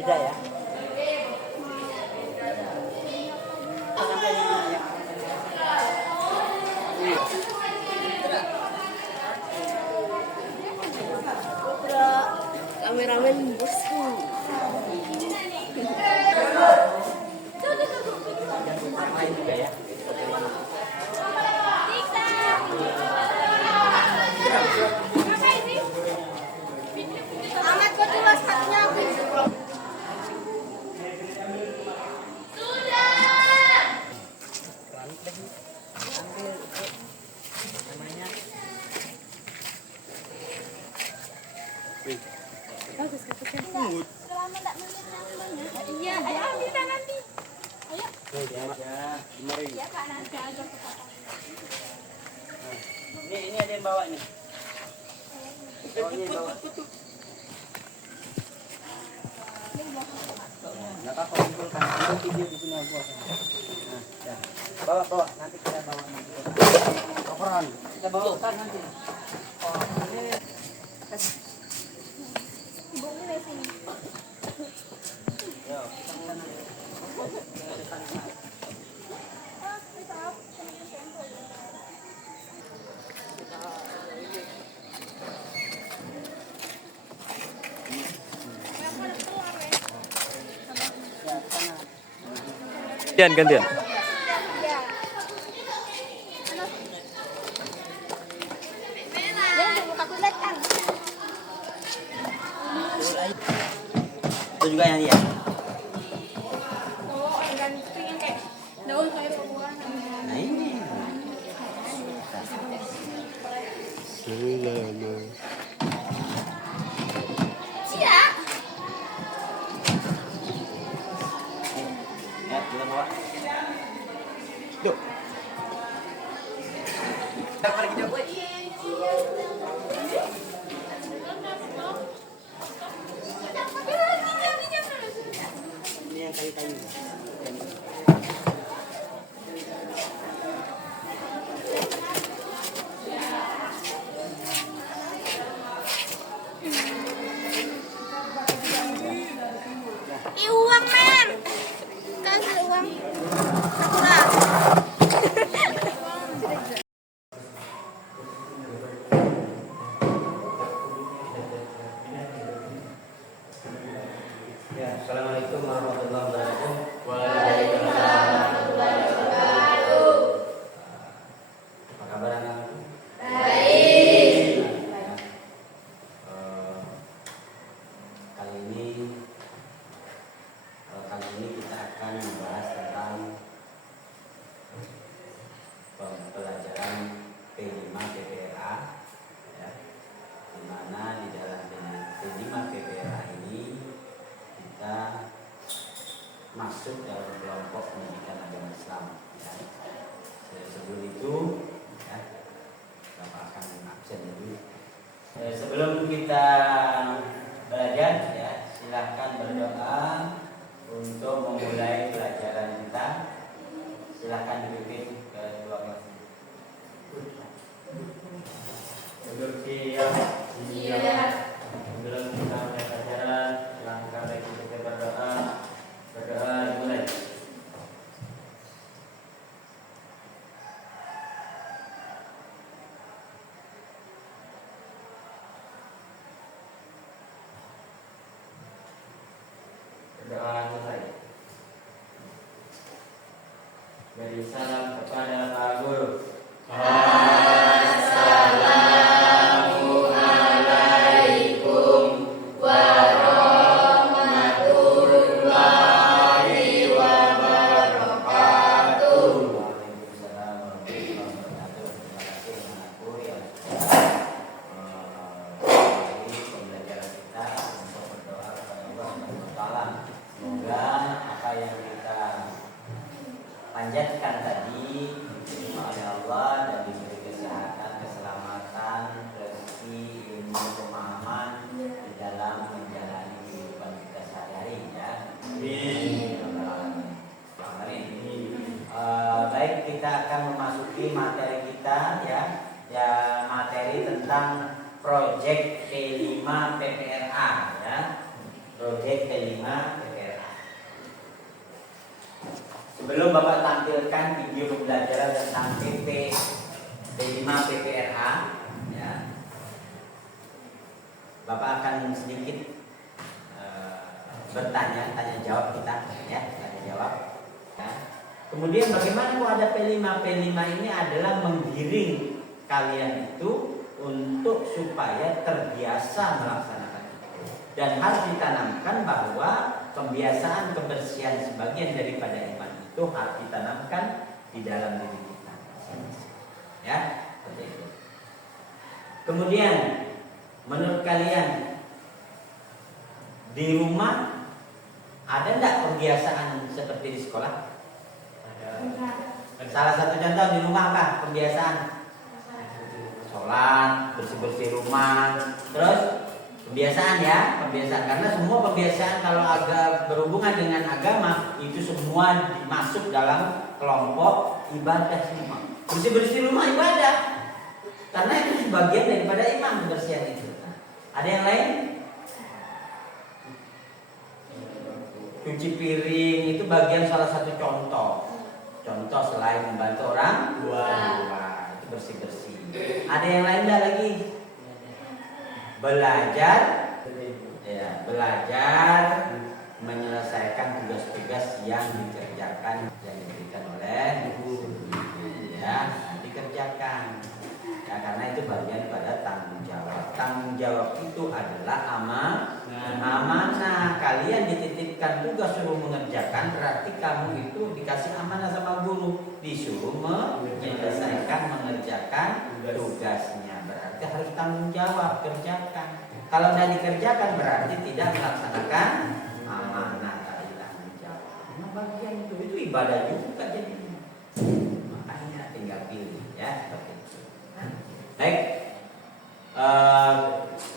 Tidak ya. Kameramen bosku. Main juga ya. Amat kok cuma satunya aku. Bagus ketika selama tak melihat iya, ayo ambil nanti. Ayo. Ya Pak nanti aja Ini ada yang bawa nih. Nggak apa-apa, kumpulkan. Itu video di sini aku. Nah, ya. Bawa. Nanti kita bawa nanti. Koperan. Kita bawakan nanti. Oh, ini. Ibu mulai sini. Yo, kita ke sana. Gantian. Itu juga yang iya. Nah ini. Ya, kita bawa. Yuk. Kita pergi jauh. Ini yang kayu-kayu. Uang men, kasih uang. Ya, assalamualaikum warahmatullahi wabarakatuh. Waalaikumsalam warahmatullahi wabarakatuh. Apa kabar anak-anak? Baik. Kali ini kita akan membahas tentang pembelajaran P5 PPRA, ya, di mana di dalam P5 PPRA ini kita masuk dalam kelompok pendidikan agama Islam. Ya. Sebelum itu, ya, Bapak akan absen dulu. Sebelum kita belajar, ya, silahkan berdoa untuk memulai pelajaran kita. Silahkan dipimpin ke dua kelas. Sebelum kita mulai pelajaran, langkah baik kita berdoa. Berdoa dimulai. Berdoa selesai. Beri salam kepada Pak Guru. Assalamualaikum warahmatullahi wabarakatuh. Waalaikumsalam warahmatullahi wabarakatuh. Terima kasih anakku yang pembelajaran kita untuk berdoa kepada Allah Subhanahu wa taala. Semoga apa yang kita panjatkan tadi diterima oleh Allah dan diberi kesehatan, keselamatan, rezeki, ilmu, pemahaman di dalam menjalani kehidupan kita sehari-hari, ya. Baik, kita akan memasuki materi kita, ya, materi tentang proyek P5 PPRA, ya. Proyek P5 sebelum Bapak tampilkan video pembelajaran tentang PP P5 PPRA, ya, Bapak akan sedikit bertanya, tanya jawab kita, ya, tanya jawab. Ya. Kemudian bagaimana kok ada P5? P5 ini adalah menggiring kalian itu untuk supaya terbiasa melaksanakan itu. Dan harus ditanamkan bahwa kebiasaan kebersihan sebagian daripada iman itu harus ditanamkan di dalam diri kita. Ya, seperti itu. Kemudian menurut kalian di rumah ada enggak kebiasaan seperti di sekolah? Salah satu contoh di rumah apa kebiasaan? Sholat, bersih-bersih rumah, terus kebiasaan ya, kebiasaan. Karena semua kebiasaan kalau agak berhubungan dengan agama itu semua masuk dalam kelompok ibadah semua. Bersih-bersih rumah ibadah, karena itu sebagian daripada iman kebersihan itu. Ada yang lain? Cuci piring itu bagian salah satu contoh. Contoh selain membantu orang tua, itu bersih-bersih. Ada yang lain enggak lagi? Belajar, ya, belajar menyelesaikan tugas-tugas yang dikerjakan yang diberikan oleh guru, ya, dikerjakan. Ya, karena itu bagian pada tanggung jawab. Tanggung jawab itu adalah amanah. Kalian dititipkan tugas suruh mengerjakan, berarti kamu itu dikasih amanah sama guru, disuruh menyelesaikan, mengerjakan tugasnya. Berarti harus tanggung jawab, kerjakan. Kalau tidak dikerjakan berarti tidak melaksanakan amanah, tadi tanggung jawab. Nah, bagian itu ibadah juga jadi. Makanya tinggal pilih, ya, seperti itu. Baik,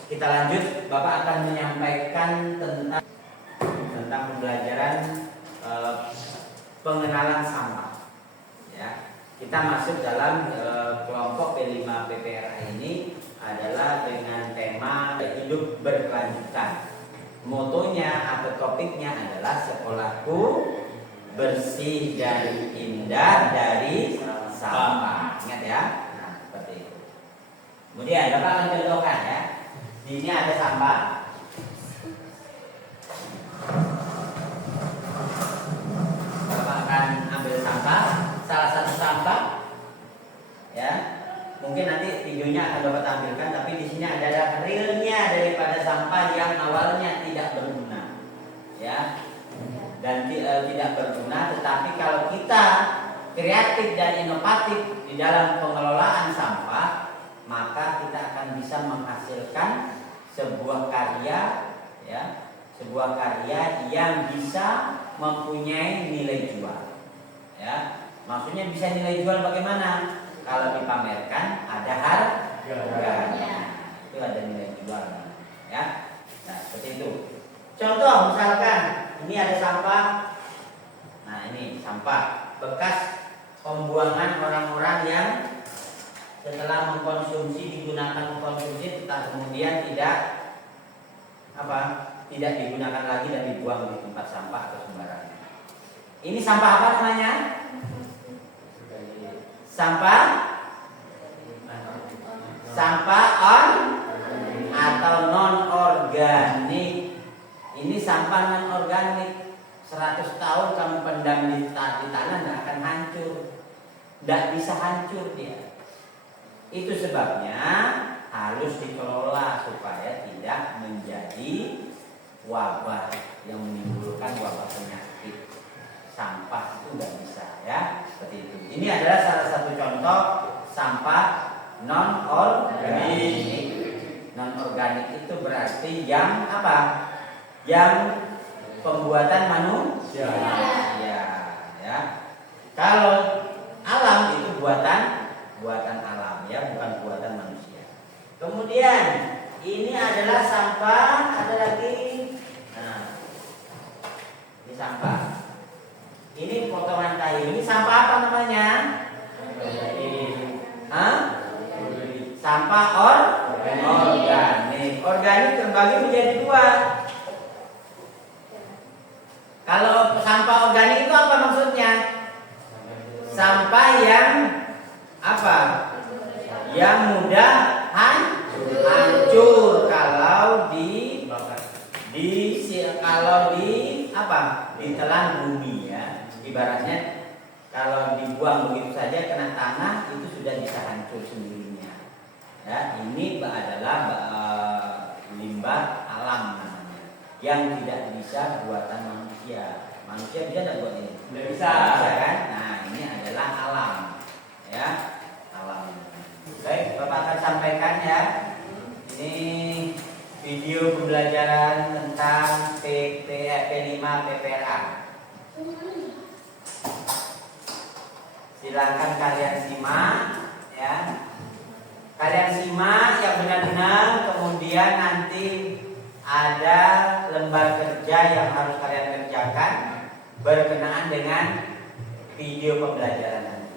kita lanjut. Bapak akan menyampaikan tentang pembelajaran pengenalan sampah. Ya, kita masuk dalam kelompok P5 PPRA ini adalah dengan tema hidup berkelanjutan. Motonya atau topiknya adalah sekolahku bersih dan indah dari sampah. Ingat ya. Kemudian Bapak akan contohkan ya. Di sini ada sampah. Bapak akan ambil sampah, salah satu sampah. Ya. Mungkin nanti videonya akan Bapak tampilkan, tapi di sini adalah realnya daripada sampah yang awalnya tidak berguna. Ya. Dan tidak berguna, tetapi kalau kita kreatif dan inovatif di dalam pengelolaan sampah, maka kita akan bisa menghasilkan sebuah karya, ya, sebuah karya yang bisa mempunyai nilai jual. Ya, maksudnya bisa nilai jual bagaimana? Kalau dipamerkan ada harganya, itu ada nilai jual. Ya, nah seperti itu. Contoh misalkan ini ada sampah. Nah ini sampah bekas pembuangan orang-orang yang setelah mengkonsumsi, digunakan mengkonsumsi, tetapi kemudian tidak digunakan lagi dan dibuang di tempat sampah atau sembarangan. Ini sampah apa namanya? Sampah on atau non organik. Ini sampah non organik. 100 tahun kamu pendam di tanah tidak akan hancur, tidak bisa hancur dia. Itu sebabnya harus dikelola supaya tidak menjadi wabah yang menimbulkan wabah penyakit. Sampah itu nggak bisa, ya, seperti itu. Ini adalah salah satu contoh sampah non organik. Non organik itu berarti yang apa? Yang pembuatan manusia. Ya. Kalau alam itu buatan alam, ya, bukan buatan manusia. Kemudian ini adalah sampah, ada lagi. Nah, ini sampah. Ini potongan kayu. Ini sampah apa namanya? Sampah organik. Organik terbagi menjadi dua. Kalau sampah organik itu apa maksudnya? Sampah yang apa? Yang mudah hancur kalau ditelan bumi ya. Ibaratnya kalau dibuang begitu saja kena tanah itu sudah bisa hancur sendirinya. Ya, ini adalah limbah alam namanya, yang tidak bisa buatan manusia. Manusia bisa tidak buat ini? Tidak bisa. Kan? Nah, ini adalah alam, ya, alam. Baik, Bapak akan sampaikan ya. Ini video pembelajaran tentang P5 PPRA. Silakan kalian simak, ya. Kalian simak yang benar-benar, kemudian nanti ada lembar kerja yang harus kalian kerjakan berkenaan dengan video pembelajaran nanti.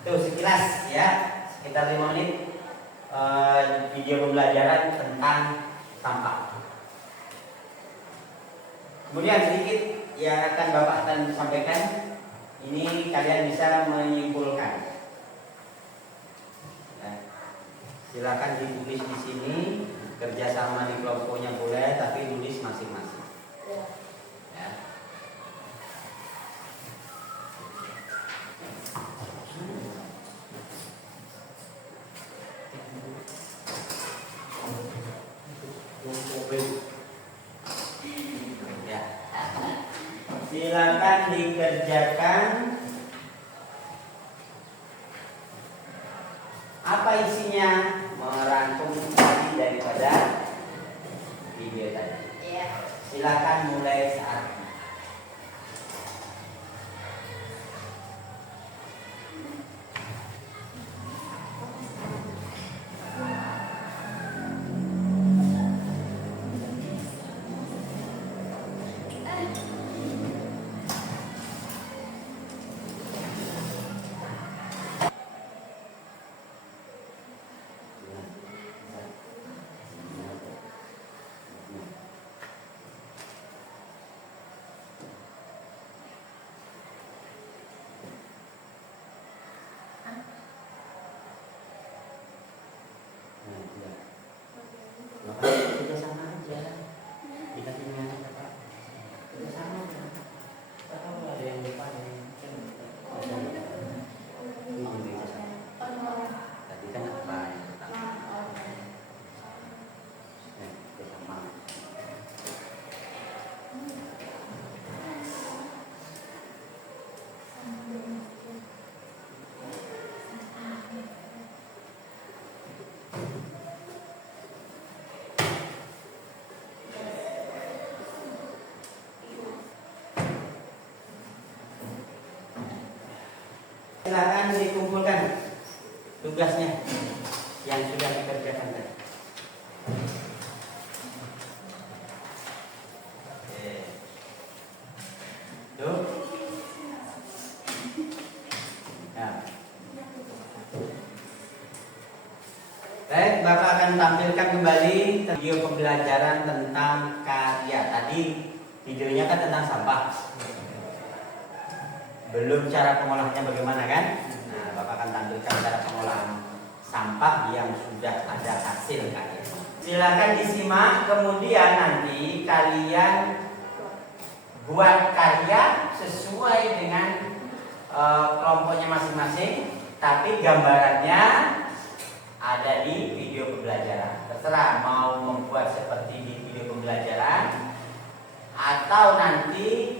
Itu sekilas ya, sekitar 5 menit video pembelajaran tentang sampah. Kemudian sedikit yang akan Bapak akan sampaikan, ini kalian bisa menyimpulkan. Ya. Silakan ditulis di sini, kerjasama di kelompoknya boleh, tapi tulis masing-masing. Ya. Silakan dikerjakan. Apa isinya? Merangkum tadi daripada video tadi. Iya. Silakan mulai saat ini. Makanya kita sama aja. Kita tinggal apa? Kita sama aja. Tahu ada yang lupa ada yang memang kita sama. Tadi kan apa yang pertama? Kita sama. Silakan dikumpulkan tugasnya yang sudah dikerjakan tadi. Oke. Tuh. Nah. Baik, Bapak akan tampilkan kembali video pembelajaran tentang karya. Tadi videonya kan tentang sampah. Belum cara pengolahannya bagaimana kan? Nah, Bapak akan tampilkan cara pengolahan sampah yang sudah ada hasil karya. Silakan disimak, kemudian nanti kalian buat karya sesuai dengan kelompoknya masing-masing, tapi gambarannya ada di video pembelajaran. Terserah mau membuat seperti di video pembelajaran atau nanti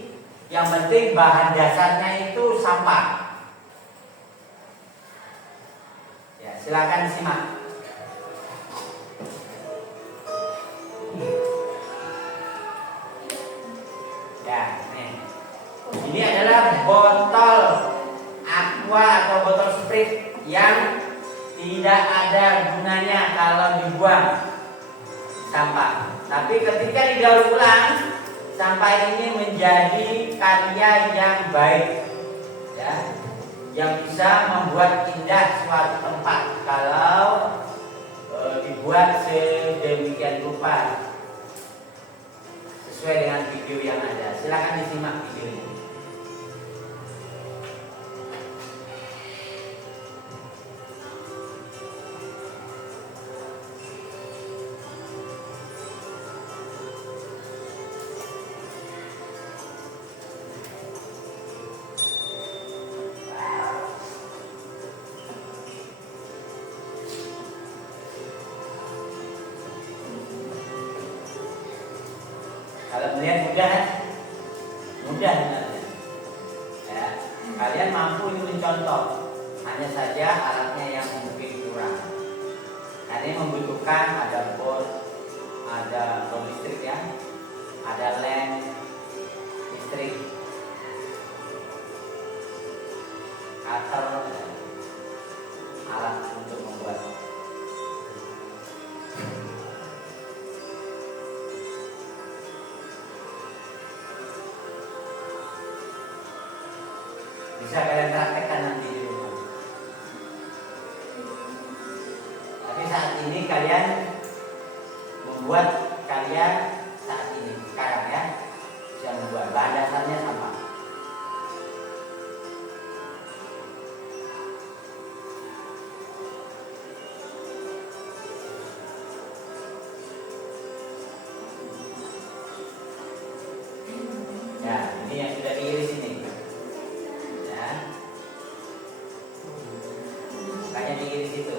yang penting bahan dasarnya itu sampah. Ya, silakan disimak. Ya, nih. Ini adalah botol aqua atau botol Sprite yang tidak ada gunanya kalau dibuang sampah. Tapi ketika didaur ulang, sampah ini menjadi karya yang baik, ya, yang bisa membuat indah suatu tempat kalau dibuat sedemikian rupa sesuai dengan video yang ada. Silakan disimak video ini. Kalau melihat mudah sebenarnya. Ya, kalian mampu ini mencontoh, hanya saja alatnya yang mungkin kurang. Karena ini membutuhkan ada bor listrik ya, ada lem listrik, cutter, alat untuk membuat. Bisa kalian praktekkan nanti di rumah. Tapi saat ini kalian membuat karya saat ini, sekarang ya, bisa membuat bahan dasarnya sama. Ya, ini yang sudah diiris ini. Makanya diiris itu.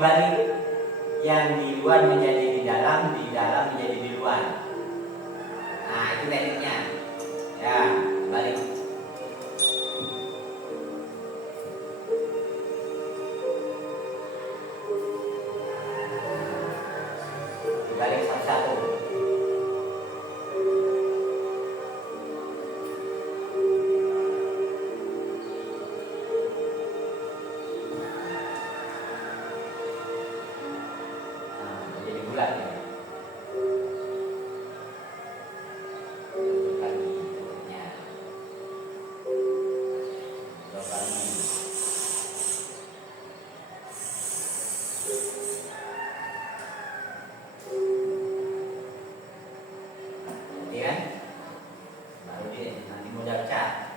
dibalik, yang di luar menjadi di dalam menjadi di luar. Nah, itu tekniknya. Ya, balik. Dibalik satu-satu. Nah, menjadi bulat ya. Kan? Baru dia nanti modal cat.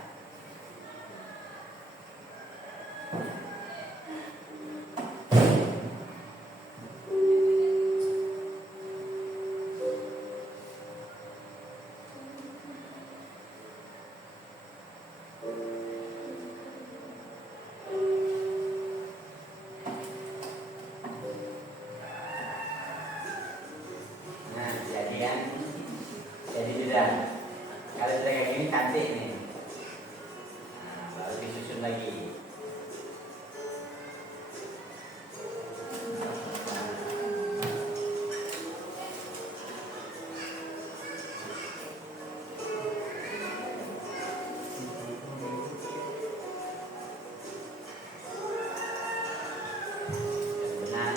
Nah, jadi sudah. Kalau sudah kayak gini cantik nih. Nah, baru disusun lagi. Benar.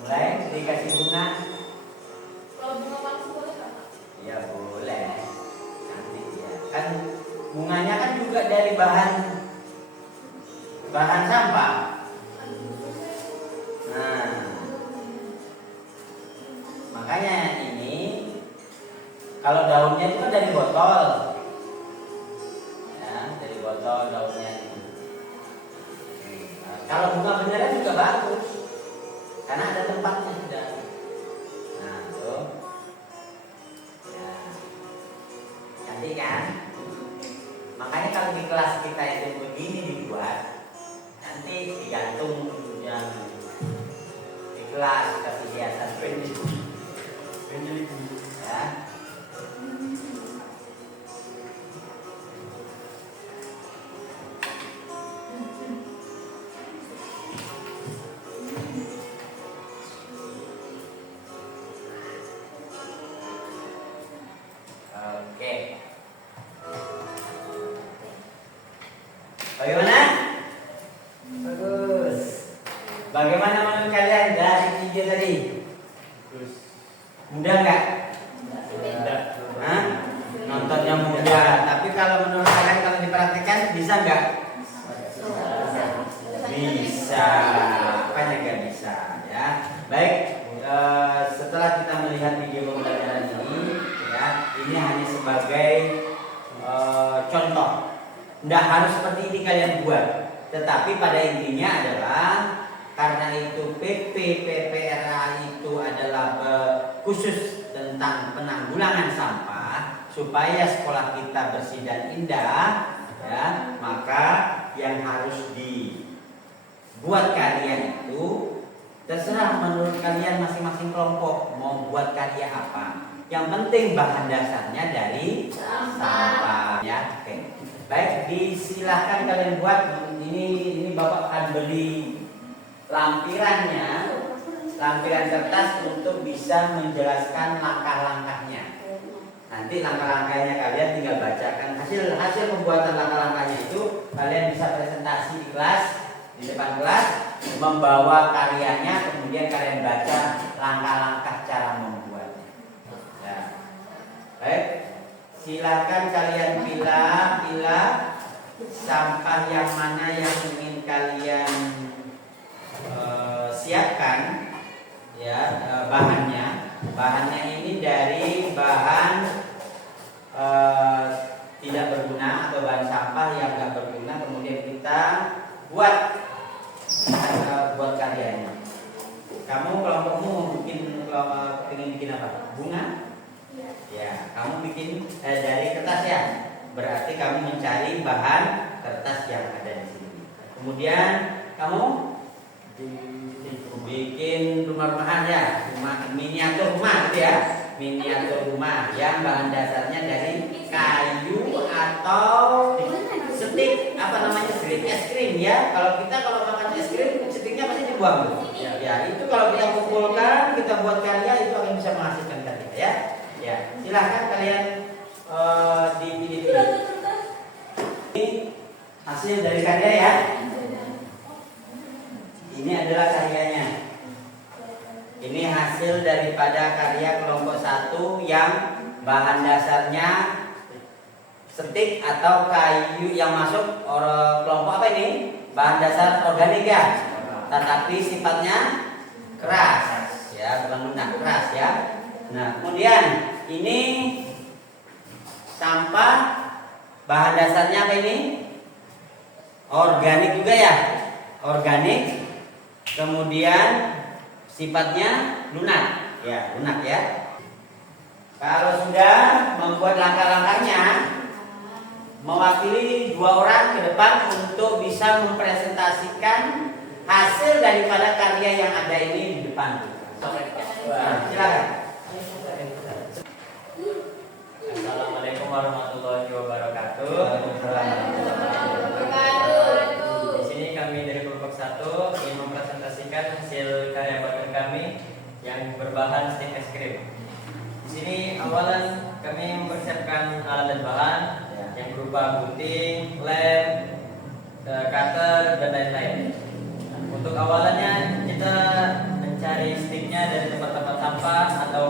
Mulai dikasih bunga. Kalau bunga palsu boleh nggak? Ya boleh. Nanti ya. Kan bunganya kan juga dari bahan sampah. Nah, makanya ini kalau daunnya itu kan dari botol. Ya, dari botol daunnya. Kalau bunga beneran juga bagus, karena ada tempatnya sudah. Nah, tuh. Ya. Cantik kan? Makanya kalau di kelas kita itu begini dibuat, nanti digantung yang di kelas kasih hiasan ya. Oke. Bagaimana? Bagus. Bagaimana menurut kalian dari video tadi? Bagus. Mudah nggak? Mudah. Hah? Nontonnya mudah. Tapi kalau menurut kalian kalau dipraktikkan bisa nggak? Bisa. Apanya nggak bisa? Ya. Baik. Setelah kita melihat video pembelajaran ini, ya, ini hanya sebagai contoh. Tidak harus seperti ini kalian buat. Tetapi pada intinya adalah karena itu PPRA itu adalah khusus tentang penanggulangan sampah supaya sekolah kita bersih dan indah, ya, maka yang harus dibuat kalian itu terserah menurut kalian masing-masing kelompok mau buat karya apa. Yang penting bahan dasarnya dari sampah, ya. Oke. Baik, disilahkan kalian buat. Ini Bapak akan beli lampiran kertas untuk bisa menjelaskan langkah-langkahnya. Nanti langkah-langkahnya kalian tinggal bacakan hasil pembuatan langkah-langkahnya itu kalian bisa presentasi di kelas, di depan kelas, membawa karyanya, kemudian kalian baca langkah-langkah cara membuatnya. Ya. Baik, silakan kalian pilih sampah yang mana yang ingin kalian siapkan, ya, bahannya ini dari bahan tidak berguna atau bahan sampah yang tidak berguna, kemudian kita buat karyanya. Kamu kelompokmu ingin bikin apa? Bunga? Ya, kamu bikin dari kertas ya. Berarti kamu mencari bahan kertas yang ada di sini. Kemudian kamu bikin rumah-rumahan ya, miniatur rumah gitu ya. Miniatur rumah yang bahan dasarnya dari kayu atau stik, apa namanya, stik es krim ya. Kalau makan es krim, stiknya pasti dibuang. Ya, itu kalau kita kumpulkan, kita buat karya itu akan bisa menghasilkan karya ya. Ya, silahkan kalian dipilih. Ini hasil dari karya ya. Ini adalah karyanya. Ini hasil daripada karya kelompok 1 yang bahan dasarnya stik atau kayu yang masuk kelompok apa ini? Bahan dasar organik ya. Tetapi sifatnya keras ya, bukan lunak, keras ya. Nah, kemudian ini sampah bahan dasarnya apa ini? Organik juga ya. Organik. Kemudian sifatnya lunak. Ya, lunak ya. Kalau sudah membuat langkah-langkahnya, mewakili 2 orang ke depan untuk bisa mempresentasikan hasil daripada karya yang ada ini di depan. Silakan. Assalamualaikum warahmatullahi wabarakatuh. Di sini kami dari kelompok 1 ingin mempresentasikan hasil karya bagian kami yang berbahan stik es krim. Di sini awalan kami mempersiapkan alat dan bahan yang berupa gunting, lem, cutter dan lain-lain. Untuk awalannya kita mencari stiknya dari tempat-tempat sampah atau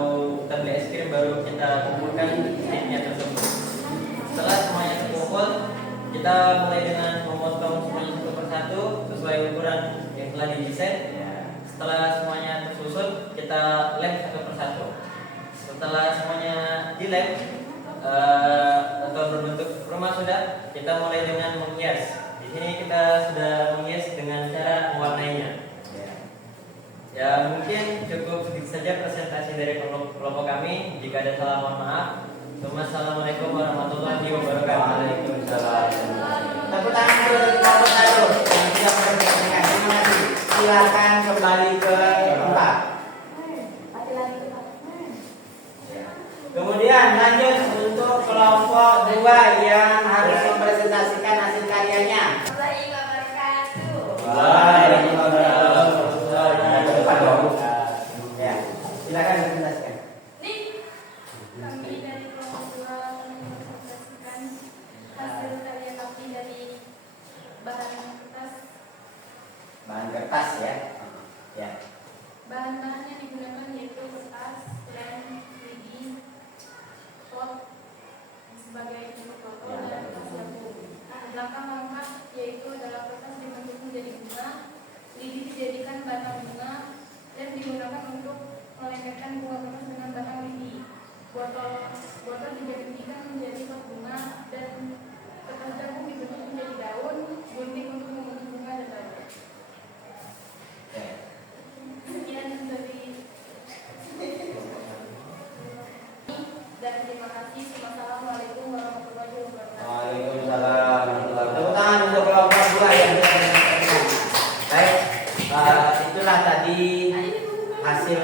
terbeli es krim, baru kita kumpulkan stiknya tersebut. Setelah semuanya terkumpul, kita mulai dengan memotong semuanya satu persatu sesuai ukuran yang telah didesain. Setelah semuanya tersusun, kita lem satu persatu. Setelah semuanya dilem atau berbentuk rumah sudah, kita mulai dengan menghias. Di Di sini kita sudah menghias dengan cara mewarnainya. Ya mungkin cukup sedikit saja presentasi dari kelompok kami. Jika ada salah mohon maaf. Wassalamualaikum warahmatullahi wabarakatuh. Waalaikumsalam. Tepuk tangan dulu, tepuk tangan dulu. Yang siap berkepentingan. Terima kasih. Silakan kembali ke tempat. Kemudian lanjut untuk kelompok 2 yang harus mempresentasikan hasil karyanya. Ya, silakan presentasikan. Kami dari kelompok 2 mempresentasikan hasil karya kami dari bahan kertas. Bahan kertas ya. Ya. Bahan-bahan yang digunakan yaitu kertas, lem, lidi, pot sebagai bentuk foto dan kertas jago. Belakang lengkap yaitu adalah kertas dibentuk menjadi bunga, lidi dijadikan batang bunga, lem digunakan untuk melengketkan bunga kertas dengan batang lidi. Botol dijadikan menjadi pot bunga dan kertas jagung dibentuk menjadi daun, gunting untuk membentuk bunga dan daun. Sekian dari dan terima kasih. Wassalamualaikum warahmatullahi wabarakatuh. Waalaikumsalam. Tepuk tangan untuk kelompok 2 yang sudah presentasikan. Baik, itulah tadi hasil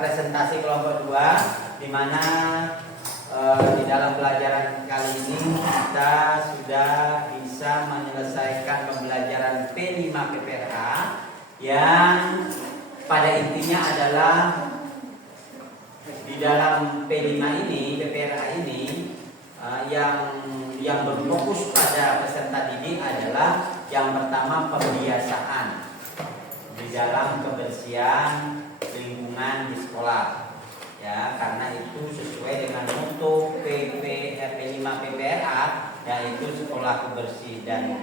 presentasi kelompok 2, di mana di dalam pelajaran kali ini kita sudah bisa menyelesaikan pembelajaran P5 PPRA yang pada intinya adalah di dalam P5 ini, PPRA ini yang berfokus pada peserta didik adalah yang pertama pembiasaan di dalam kebersihan lingkungan di sekolah. Ya, karena itu sesuai dengan motto P5 PPRA, yaitu sekolahku bersih dan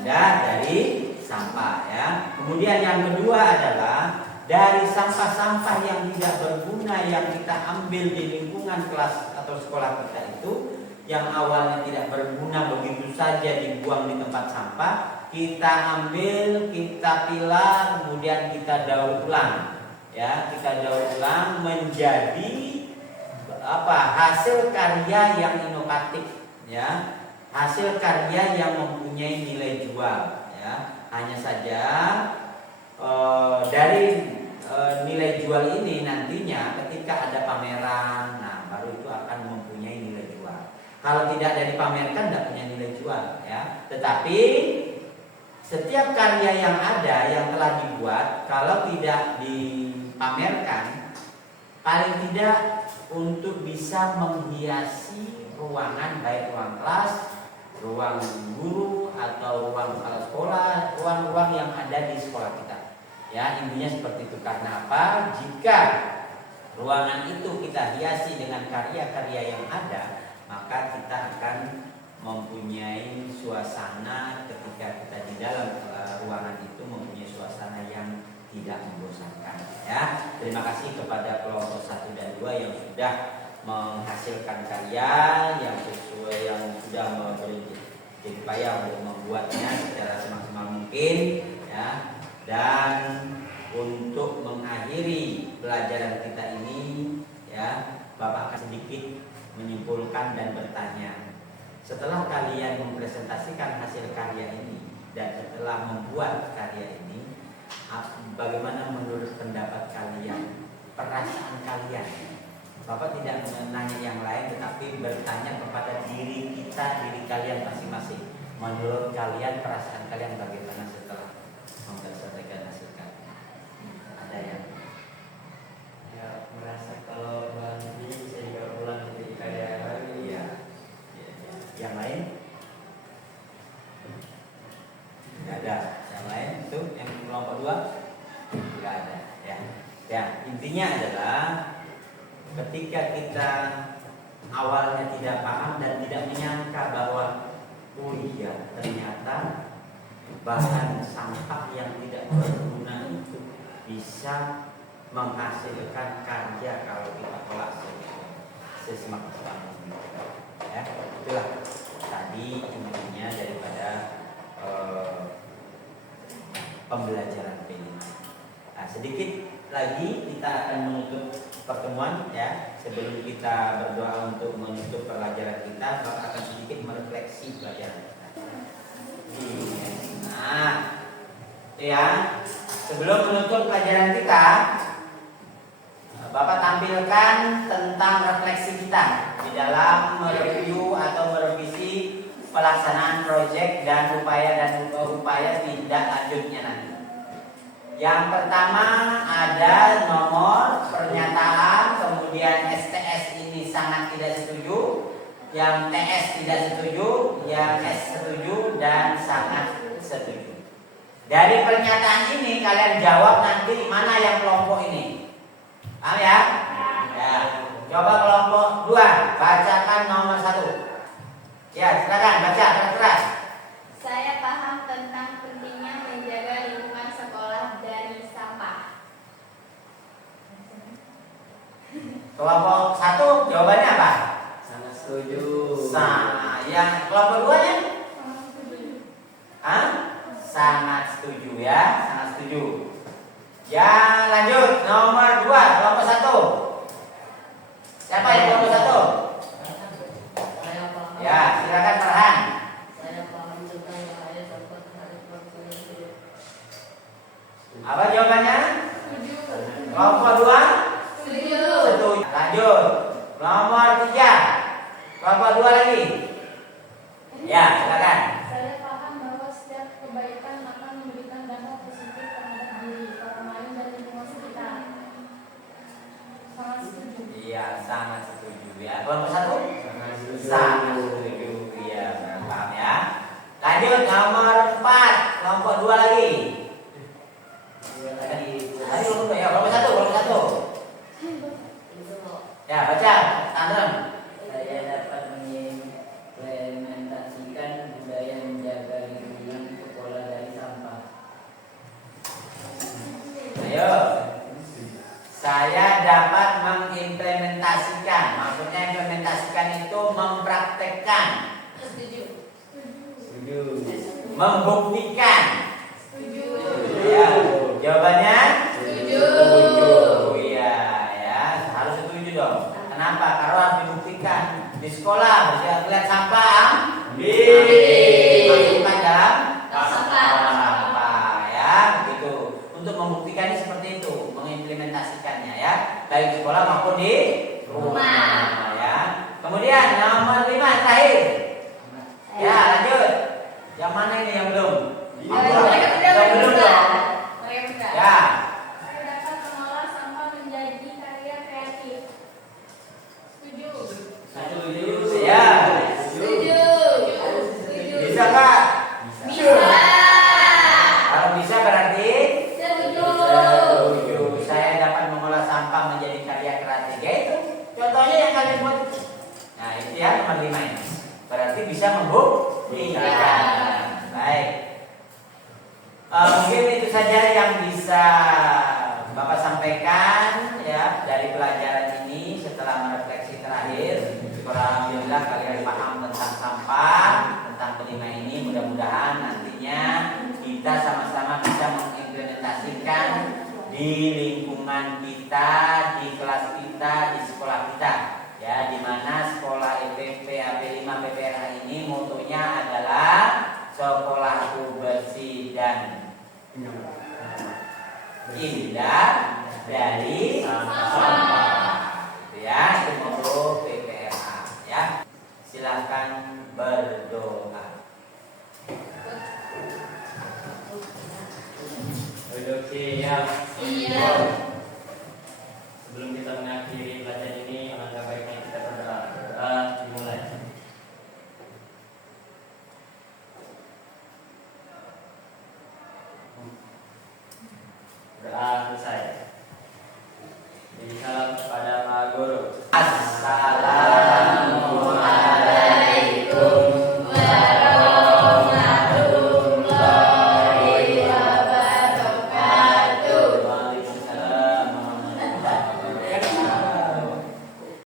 indah dari sampah ya. Kemudian yang kedua adalah dari sampah-sampah yang tidak berguna yang kita ambil di lingkungan kelas atau sekolah kita itu, yang awalnya tidak berguna begitu saja dibuang di tempat sampah, kita ambil, kita pilah, kemudian kita daur ulang. Ya, kita daur ulang menjadi hasil karya yang inovatif ya, hasil karya yang mempunyai nilai jual ya. Hanya saja dari nilai jual ini nantinya ketika ada pameran, nah baru itu akan mempunyai nilai jual. Kalau tidak ada dipamerkan tidak punya nilai jual ya. Tetapi setiap karya yang ada yang telah dibuat, kalau tidak dipamerkan, paling tidak untuk bisa menghiasi ruangan, baik ruang kelas, ruang guru atau ruang kepala sekolah, ruang-ruang yang ada di sekolah kita. Ya, intinya seperti itu. Karena apa? Jika ruangan itu kita hiasi dengan karya-karya yang ada, maka kita akan mempunyai suasana ketika kita di dalam ruangan itu mempunyai suasana yang tidak membosankan ya. Terima kasih kepada kelompok 1 dan 2 yang sudah menghasilkan karya yang sesuai, yang sudah jadi payah untuk membuatnya secara semaksimal mungkin ya. Dan untuk mengakhiri pelajaran kita ini ya, Bapak akan sedikit menyimpulkan dan bertanya. Setelah kalian mempresentasikan hasil karya ini dan setelah membuat karya ini, bagaimana menurut pendapat kalian, perasaan kalian? Bapak tidak menanya yang lain, tetapi bertanya kepada diri kita, diri kalian masing-masing. Menurut kalian, perasaan kalian bagaimana setelah mempresentasikan hasil karya? Ada yang? Ya, merasa kalau nanti bisa digawe ulang jadi karya baru. Iya. Yang lain? Tidak ada. Yang lain itu yang kelompok 2? Tidak ada. Ya. Ya, intinya adalah ketika kita awalnya tidak paham dan tidak menyangka bahwa oh iya ternyata bahan sampah yang tidak berguna itu bisa menghasilkan karya kalau kita olah sesemaksimal mungkin. Ya, itulah tadi intinya daripada pembelajaran P5. Nah, sedikit lagi kita akan menutup pertemuan ya. Sebelum kita berdoa untuk menutup pelajaran kita, Bapak akan sedikit merefleksi pelajaran kita. Nah, ya, sebelum menutup pelajaran kita, Bapak tampilkan tentang refleksi kita di dalam mereview atau merevisi pelaksanaan proyek dan upaya tindak lanjutnya nanti. Yang pertama ada nomor pernyataan, kemudian STS ini sangat tidak setuju, yang TS tidak setuju, yang S setuju, dan sangat setuju. Dari pernyataan ini kalian jawab nanti mana yang kelompok ini. Paham ya? Ya. Coba kelompok 2, bacakan nomor 1. Ya, silakan baca keras-keras. Saya paham tentang pentingnya menjaga lingkungan sekolah dari sampah. Kelompok 1 jawabannya apa? Sangat setuju. Yang kelompok 2 nya? Sangat setuju. Hah? Sangat setuju ya, sangat setuju. Ya, lanjut nomor 2, kelompok 1. Siapa yang kelompok 1? Saya paham. Ya, silakan Farhan. Saya paham tentang bahaya sampah terhadap manusia. Apa jawabannya? Setuju. Kelompok 2? Setuju. Setuju. Lanjut. Nomor 3. Kelompok 2 lagi. Ya, silakan. Saya paham bahwa setiap kebaikan akan memberikan dampak positif terhadap diri, orang lain, dan lingkungan sekitar. Sangat setuju. Iya, sangat setuju ya. Kelompok 1? Sangat setuju. Sangat setuju. Iya, paham ya. Lanjut nomor 4. Kelompok 2 lagi. Ayo, ya, kelompok 1, kelompok 1. Ya, baca, tanam. Saya dapat mengimplementasikan budaya menjaga lingkungan sekolah dari sampah. Ayo. Saya dapat mengimplementasikan. Maksudnya implementasikan itu mempraktekkan, Setuju. Setuju. membuktikan. Setuju. Ya, jawabannya Setuju. setuju. Iya, ya, harus setuju dong. Kenapa? Karena harus dibuktikan di sekolah. Bisa lihat sampah, dimasukkan dalam sampah, ya, begitu. Untuk membuktikannya seperti itu, mengimplementasikannya ya, baik di sekolah maupun di rumah, ya. Kemudian nomor 5 terakhir. Ya, lanjut. Yang mana ini yang belum? Yang belum dong. Ya. Saya dapat mengolah sampah menjadi karya kreatif. Setuju. Setuju. Ya. Setuju. Bisa Kak? Bisa. Kalau bisa berarti Setuju. setuju. Saya dapat mengolah sampah menjadi karya kreatif. Ya itu. Contohnya yang kalian buat. Nah, itu ya nomor 5 ini. Berarti bisa membuktikan. Baik. Mungkin itu saja yang bisa Bapak sampaikan ya dari pelajaran ini setelah merefleksi terakhir. Alhamdulillah kalian paham tentang sampah, tentang kelima ini. Mudah-mudahan nantinya kita sama-sama bisa mengimplementasikan di lingkungan kita, di kelas kita, di sekolah kita. Ya, di mana sekolah IPP AP5 PPRH ini motonya adalah sekolahku bersih dan indah dari sampah. Ya, itu moto PPRH ya. Silakan berdoa. Duduk siap. Siap. Sebelum kita mengakhiri